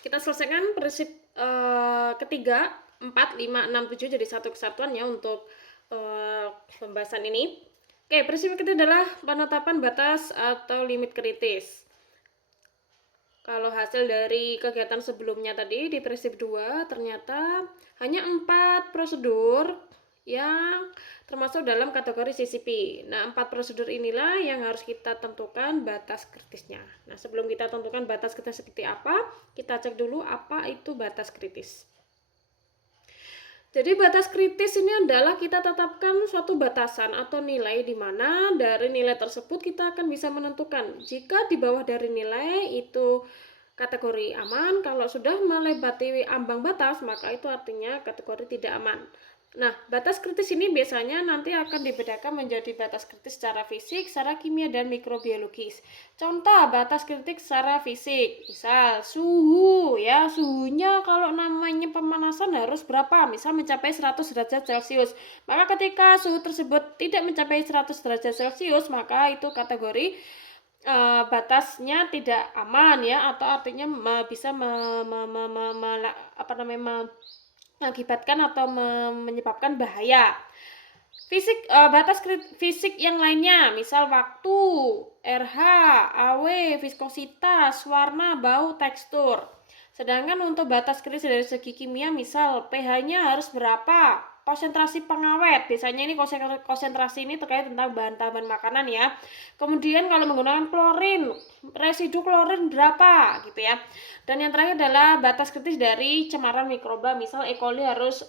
kita selesaikan prinsip ketiga, 4, 5, 6, 7 jadi satu kesatuan ya untuk pembahasan ini. Oke, prinsip ketiga adalah penetapan batas atau limit kritis. Kalau hasil dari kegiatan sebelumnya tadi di prinsip 2 ternyata hanya 4 prosedur yang termasuk dalam kategori CCP. Nah, 4 prosedur inilah yang harus kita tentukan batas kritisnya. Nah, sebelum kita tentukan batas kritis seperti apa, kita cek dulu apa itu batas kritis. Jadi batas kritis ini adalah kita tetapkan suatu batasan atau nilai di mana dari nilai tersebut kita akan bisa menentukan jika di bawah dari nilai itu kategori aman, kalau sudah melewati ambang batas maka itu artinya kategori tidak aman. Nah, batas kritis ini biasanya nanti akan dibedakan menjadi batas kritis secara fisik, secara kimia, dan mikrobiologis. Contoh batas kritis secara fisik, misal suhu ya, suhunya kalau namanya pemanasan harus berapa? Misal mencapai 100 derajat Celcius. Maka ketika suhu tersebut tidak mencapai 100 derajat Celcius, maka itu kategori batasnya tidak aman ya, atau artinya bisa mengakibatkan atau menyebabkan bahaya. Batas fisik yang lainnya, misal waktu, RH, AW, viskositas, warna, bau, tekstur. Sedangkan untuk batas kritis dari segi kimia, misal pH-nya harus berapa, konsentrasi pengawet, biasanya ini konsentrasi ini terkait tentang bahan tambahan makanan ya. Kemudian kalau menggunakan klorin, residu klorin berapa gitu ya. Dan yang terakhir adalah batas kritis dari cemaran mikroba, misal E. coli harus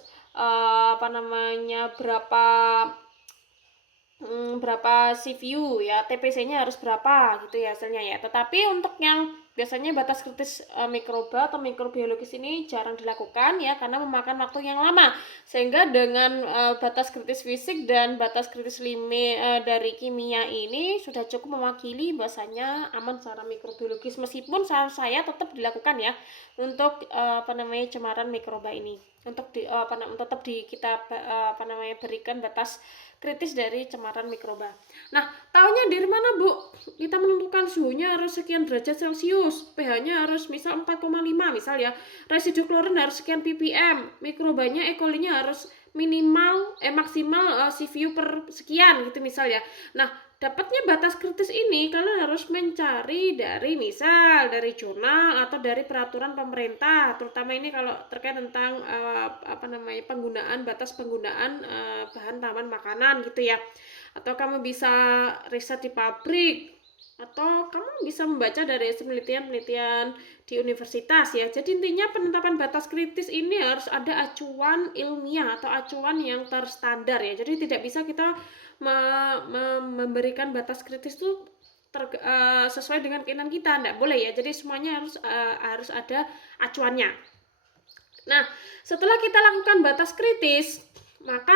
berapa CFU ya, TPC-nya harus berapa gitu ya hasilnya ya. Tetapi untuk yang biasanya batas kritis mikroba atau mikrobiologis ini jarang dilakukan ya, karena memakan waktu yang lama, sehingga dengan batas kritis fisik dan batas kritis dari kimia ini sudah cukup mewakili bahasanya aman secara mikrobiologis, meskipun saya tetap dilakukan ya untuk cemaran mikroba ini, untuk tetap kita berikan batas kritis dari cemaran mikroba. Nah, tahunya dari mana, Bu? Kita menentukan suhunya harus sekian derajat Celcius, pH-nya harus misal 4,5 misal ya. Residu klorin harus sekian ppm, mikrobanya E. coli-nya harus maksimal CFU per sekian gitu misal ya. Nah, dapatnya batas kritis ini kalian harus mencari dari dari jurnal atau dari peraturan pemerintah, terutama ini kalau terkait tentang batas penggunaan bahan tambahan makanan gitu ya. Atau kamu bisa riset di pabrik, atau kamu bisa membaca dari penelitian-penelitian di universitas ya. Jadi intinya penetapan batas kritis ini harus ada acuan ilmiah atau acuan yang terstandar ya. Jadi tidak bisa kita memberikan batas kritis itu sesuai dengan keinginan kita, enggak boleh ya. Jadi semuanya harus ada acuannya. Nah, setelah kita lakukan batas kritis, maka